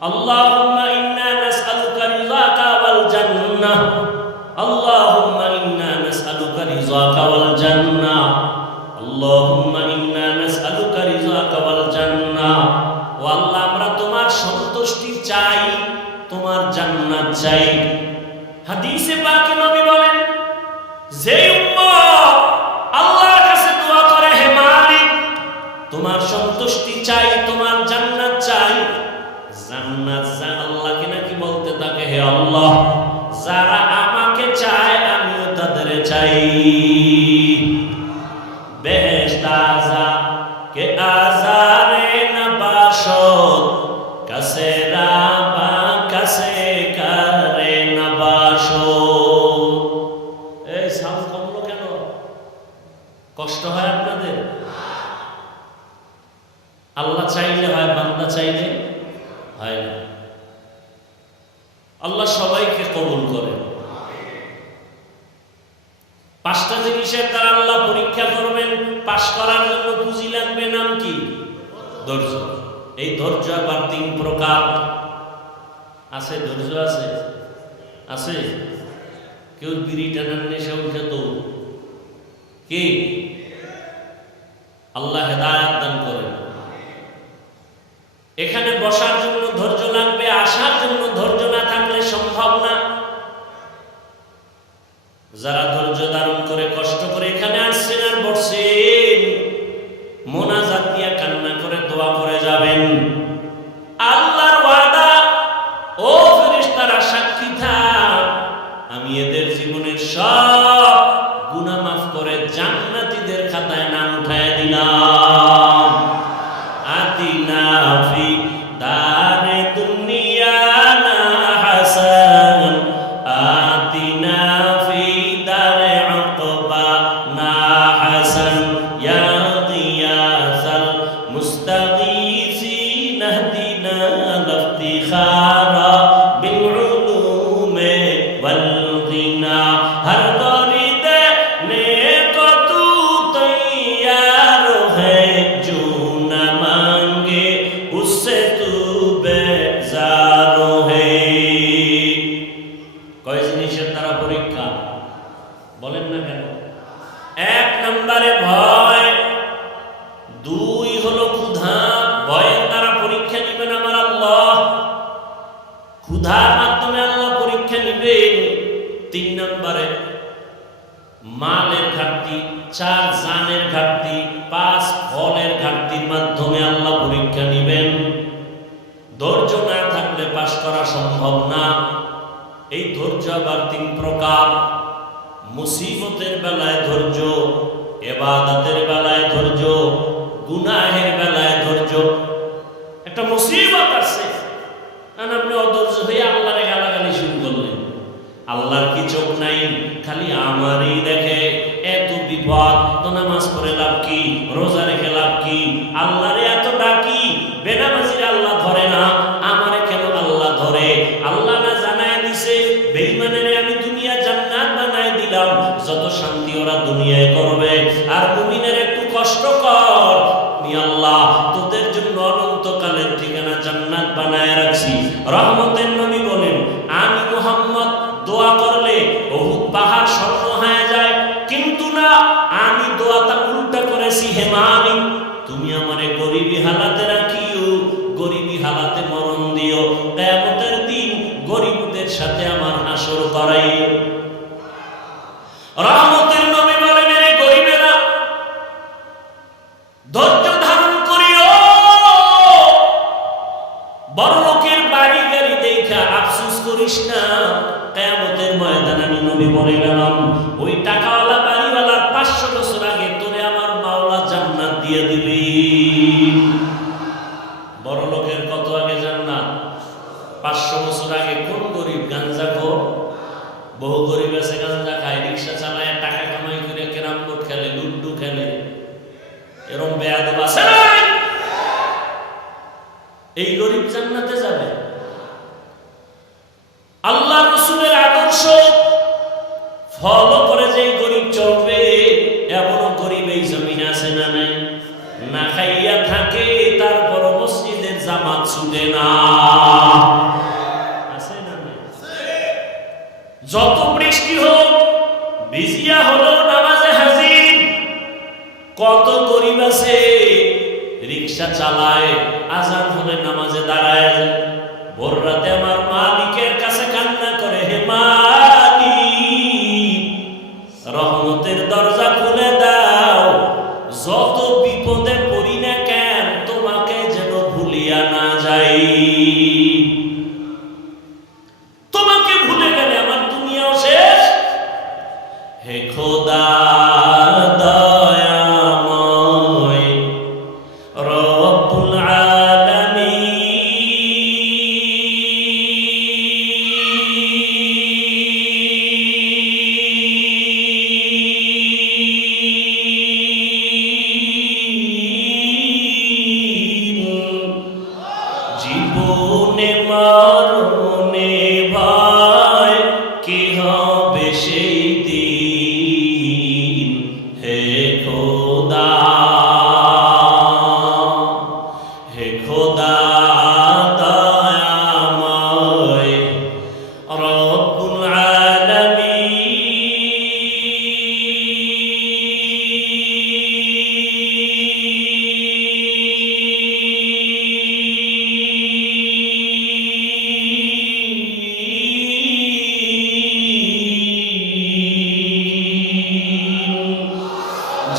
اللهم إنا نسألك رضاك والجنة اللهم إنا نسألك رضاك والجنة اللهم إنا نسألك رضاك والجنة والله আমরা তোমার সন্তুষ্টি চাই তোমার জান্নাত চাই হাদিসে পাকে নবী বলেন যে উম্মত আল্লাহর কাছে দোয়া করে হে মালিক তোমার সন্তুষ্টি চাই তোমার জান্নাত চাই জান্নাত নাকি বলতে থাকে, হে আল্লাহ? যারা আমাকে চায়, আমিও তাদের চাই। এই কেন? কষ্ট আপনাদের? আল্লাহ চাইলে হয়, বান্দা চাইলে। হয় না। আল্লাহ সবাইকে কবুল করে পাঁচটা জিনিসের দ্বারা আল্লাহ পরীক্ষা করবেন, পাশ করার জন্য পুঁজি লাগবে, নাম কি? ধৈর্য। এই ধৈর্য আবার তিন প্রকার। আছে ধৈর্য আছে? আছে? কেউ বিড়ি টানার নেশা উঠে তো। কে? আল্লাহ হেদায়াত দান করেন। এখানে বসার مستغيثين اهدنا لافتخار بالعلوم والغنى هر غريد نیک تو تیار ہے جو نہ مانگے اس سے تو بیزار ہے কয় জিনিসের তারা পরীক্ষা বলেন না কেন এক নম্বরে ভয় চার জানের ঘাটতি, পাঁচ ফলের ঘাটতির মাধ্যমে আল্লাহ পরীক্ষা নিবেন। ধৈর্য না থাকলে পাশ করা সম্ভব না। এই ধৈর্য আবার তিন প্রকার। মুসিবতের বেলায় ধৈর্য, এবাদতের বেলায় ধৈর্য, গুনাহের বেলায় ধৈর্য গরিবী চালায় খোদা।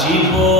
জীবনে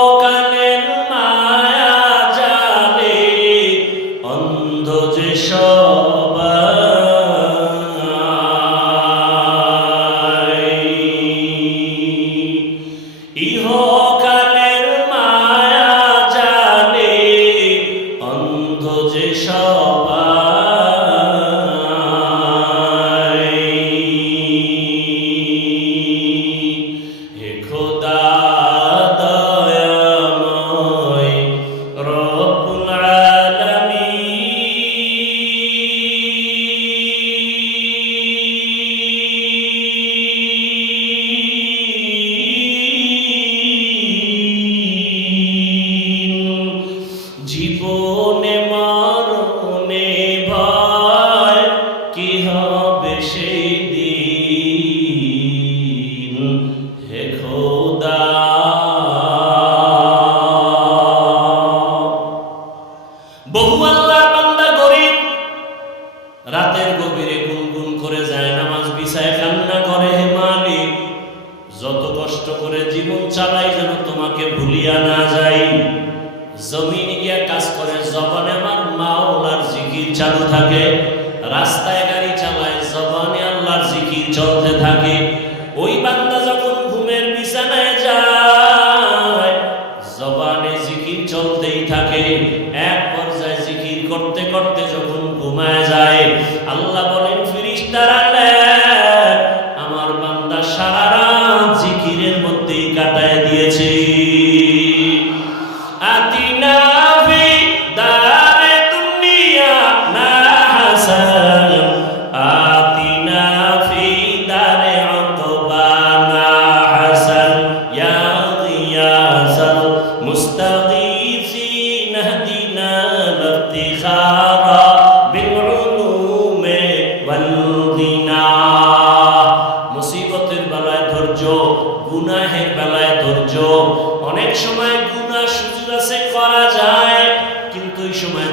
Cần হবে বহু আল্লাহ বান্দা যায়, নামাজ বিছায় কান্না করে যত কষ্ট করে জীবন চালাই যেন তোমাকে ভুলিয়া না যাই কাজ করে, জবানে আমার মাওলার জিকির চালু থাকে রাস্তায় চলতে থাকে। ওই বান্দা যখন ঘুমের বিছানায় যায়, জবানে জিকির চলতেই থাকে। এক পর্যায়ে জিকির করতে করতে যখন ঘুমায় যায়, আল্লাহ বলেন ফিরিস্তারা আমার বান্দা সারা রাত জিকিরের মধ্যেই কাটায় দিয়েছে। আতিনা গুনাহের বেলায় ধৈর্য। অনেক সময় গুনা সুযোগ আছে করা যায় কিন্তু ওই সময়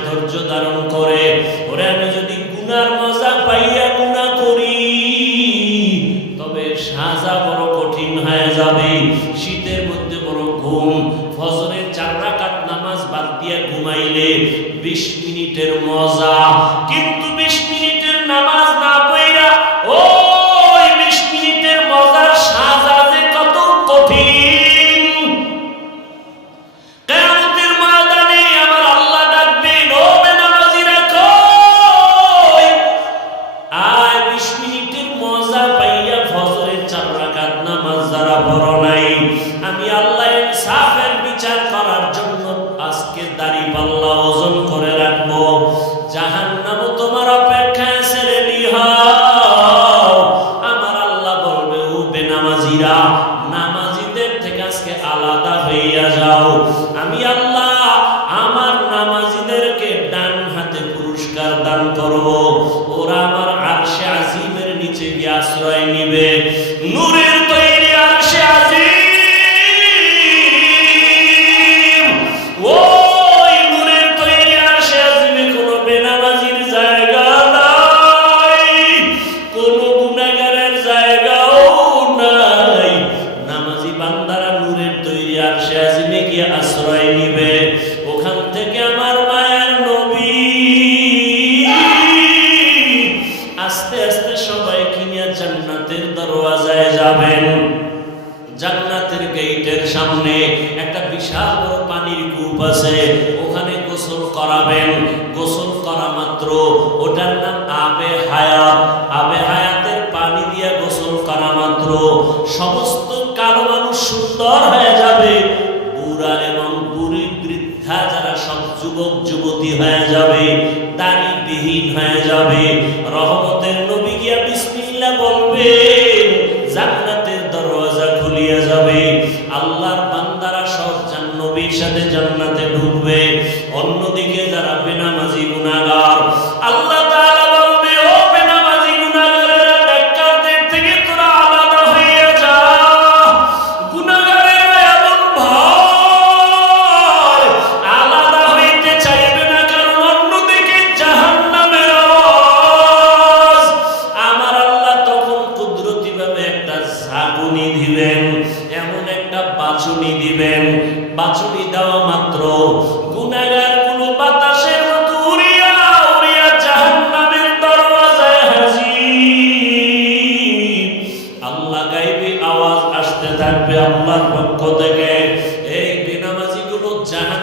জান্নাতের গেটের সামনে একটা বিশাল বড় পানির কূপ আছে, ওখানে গোসল করাবেন। গোসল করা মাত্র, ওটার নাম আবে হায়াত আবে হায়াতের পানি দিয়ে গোসল করা মাত্র। সমস্ত কালো মানুষ সুন্দর হয়ে যাবে। বুড়া এবং বুড়ি বৃদ্ধা যারা সব যুবক, যুবতী হয়ে যাবে, দাড়িবিহীন হয়ে যাবে। রহমতের নবী গিয়া বিসমিল্লাহ বলবে জান্নাতের সাথে জান্নাতে ঢুকবে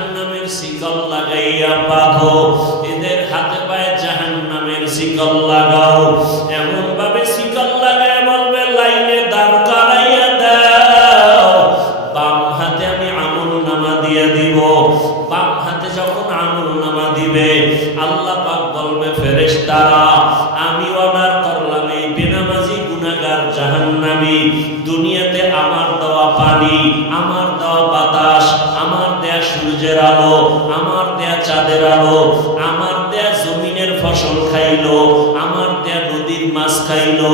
জাহান্নামের শিকল লাগাইয়া বাঁধো এদের হাতে পায়ে জাহান্নামের শিকল লাগাও। এমন ভাবে শিকল লাগায় বলবে, লাইনে দাঁড় করাইয়া দাও। বাম হাতে আমি আমল নামা দিয়ে দিব। বাম হাতে যখন আমল নামা দিবে, আল্লাহ পাক বলবে, ফেরেশতারা, আমি অর্ডার করলাম এই বেনামাজি গুনাহগার জাহান্নামী। দুনিয়াতে আমার দেওয়া পানি, আমার সূর্যের আলো, আমার দেয়া চাঁদের আলো, আমার দেয়া জমিনের ফসল খাইলো, আমার দেয়া নদীর মাছ খাইলো